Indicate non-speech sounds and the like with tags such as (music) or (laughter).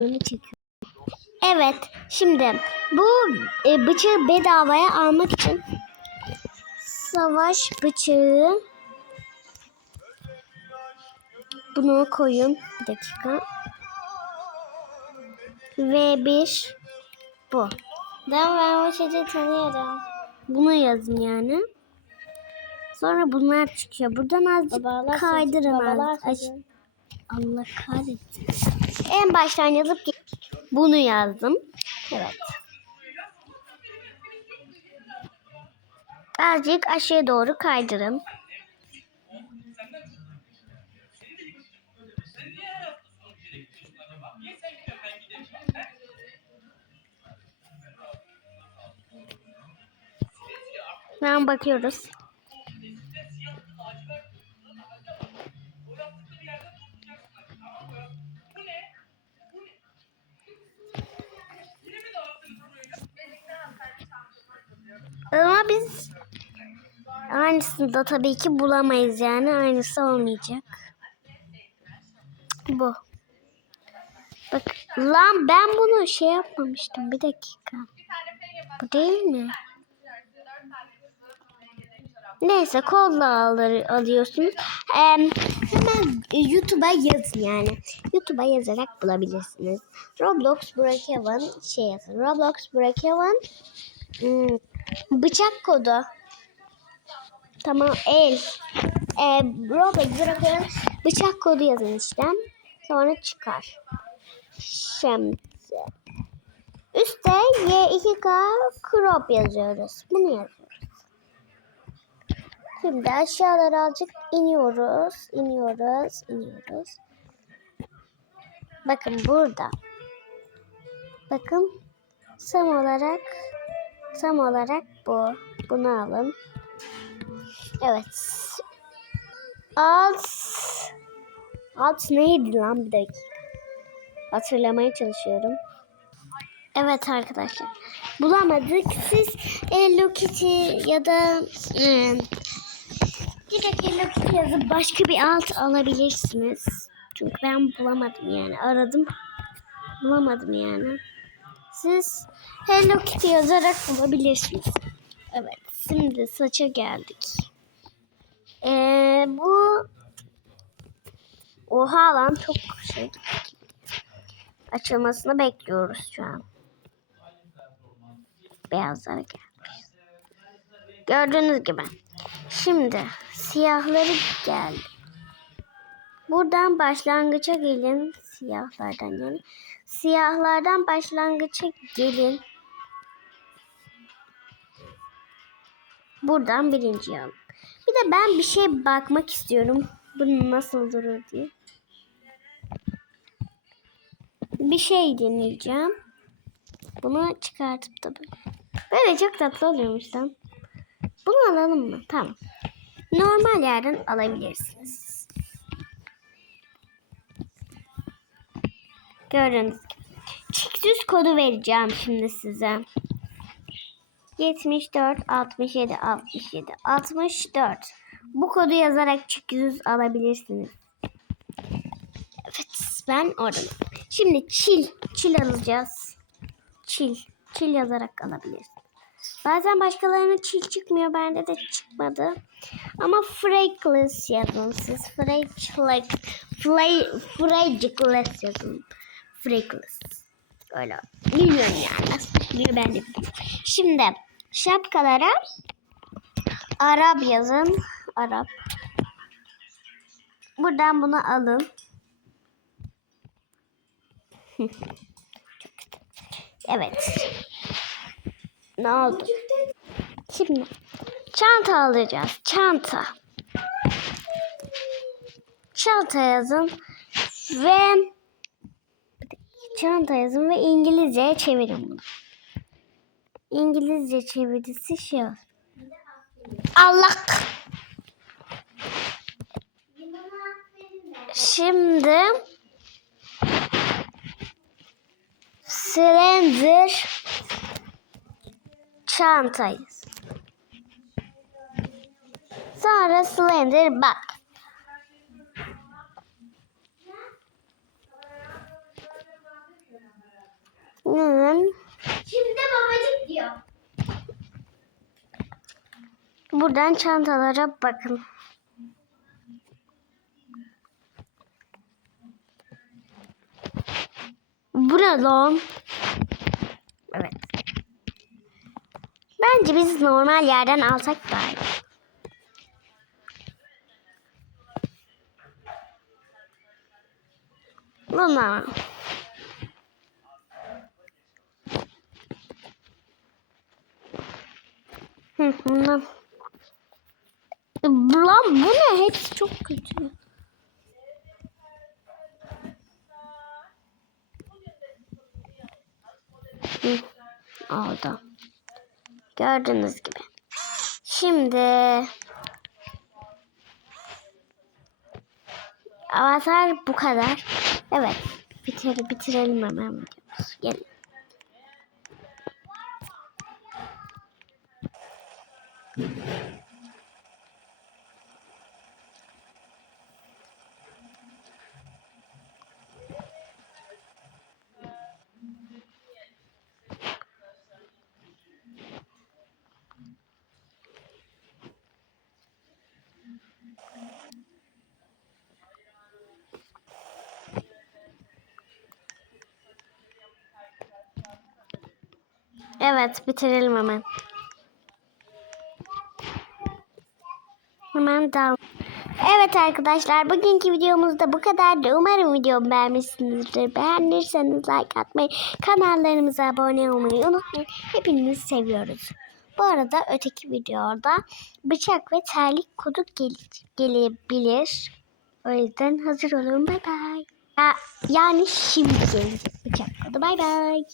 Bunu çekiyorum. Evet. Şimdi bu e, bıçağı bedavaya almak için savaş bıçağı bunu koyun. Bir dakika. Ve bir bu. Ben ben o çocuğu tanıyorum. Bunu yazın yani. Sonra bunlar çıkıyor. Buradan azıcık Babalar kaydırın babalar az- aş- çocuğu. Allah kahretsin. En baştan yazıp bunu yazdım. Evet. Azıcık aşağıya doğru kaydırın. Hemen bakıyoruz. Ama biz aynısını da tabii ki bulamayız yani. Aynısı olmayacak. Bu. Bak lan ben bunu şey yapmamıştım. Bir dakika. Bu değil mi? Neyse kolla alır, alıyorsunuz. Ee, hemen YouTube'a yazın yani. YouTube'a yazarak bulabilirsiniz. Roblox Brookhaven şey yazın. Roblox Brookhaven hmm, bıçak kodu. Tamam el. Ee, Roblox Brookhaven bıçak kodu yazın işte. Sonra çıkar. Şimdi. Üste Y2K crop yazıyoruz. Bunu yazıyoruz. Şimdi aşağılara azıcık iniyoruz, iniyoruz, iniyoruz. Bakın burada. Bakın tam olarak tam olarak bu. Bunu alın. Evet. Alt alt neydi lan bir dakika. Hatırlamaya çalışıyorum. Evet arkadaşlar. Bulamadık. Siz Hello Kitty ya da ım, direkt Hello Kitty yazıp başka bir alt alabilirsiniz. Çünkü ben bulamadım yani. Aradım. Bulamadım yani. Siz Hello Kitty yazarak bulabilirsiniz. Evet. Şimdi saça geldik. Ee, bu Oha lan çok şey açılmasını bekliyoruz şu an. Beyazlara gelmiş. Gördüğünüz gibi. Şimdi siyahları geldi. Buradan başlangıça gelin. Siyahlardan yani. Siyahlardan başlangıça gelin. Buradan birinci alın. Bir de ben bir şey bakmak istiyorum. Bu nasıl durur diye. Bir şey deneyeceğim. Bunu çıkartıp da böyle. Çok tatlı oluyormuş lan. Bunu alalım mı? Tamam. Normal yerden alabilirsiniz. Gördüğünüz gibi. Çiktüs kodu vereceğim şimdi size. 74 67 67 64. Bu kodu yazarak çiktüs alabilirsiniz. Evet ben oradayım. Şimdi çil. Çil alacağız. Çil. Çil yazarak alabilirsin. Bazen başkalarına çil çıkmıyor. Bende de çıkmadı. Ama Frakeless yazın siz. Frakeless. Frakeless yazın. Frakeless. Öyle. Bilmiyorum yani. Nasıl çıkmıyor ben de. Şimdi şapkalara Arap yazın. Arap. Buradan bunu alın. (laughs) Evet. Ne oldu? Şimdi çanta alacağız. Çanta. Çanta yazın ve çanta yazın ve İngilizceye çevirin bunu. İngilizce çevirisi şey olsun. Allah. Şimdi Slender çantayız. Sonra Slender bak. Hmm. Şimdi babacık diyor. Buradan çantalara bakın. Bu ne lan? Evet. Bence biz normal yerden alsak daha iyi. Buna. Hı, bundan. Lan bu ne? Hepsi çok kötü. Hı. Gördüğünüz gibi. Şimdi Avatar bu kadar. Evet. Bitirelim, bitirelim hemen videomuzu. Gelin. Evet, bitirelim hemen. Hemen devam. Evet arkadaşlar, bugünkü videomuz da bu kadardı. Umarım videomu beğenmişsinizdir. Beğendiyseniz like atmayı, kanallarımıza abone olmayı unutmayın. Hepinizi seviyoruz. Bu arada öteki videoda bıçak ve terlik kodu gel gelebilir. O yüzden hazır olun. Bay bay. Ya, yani şimdi bıçak kodu. Bay bay.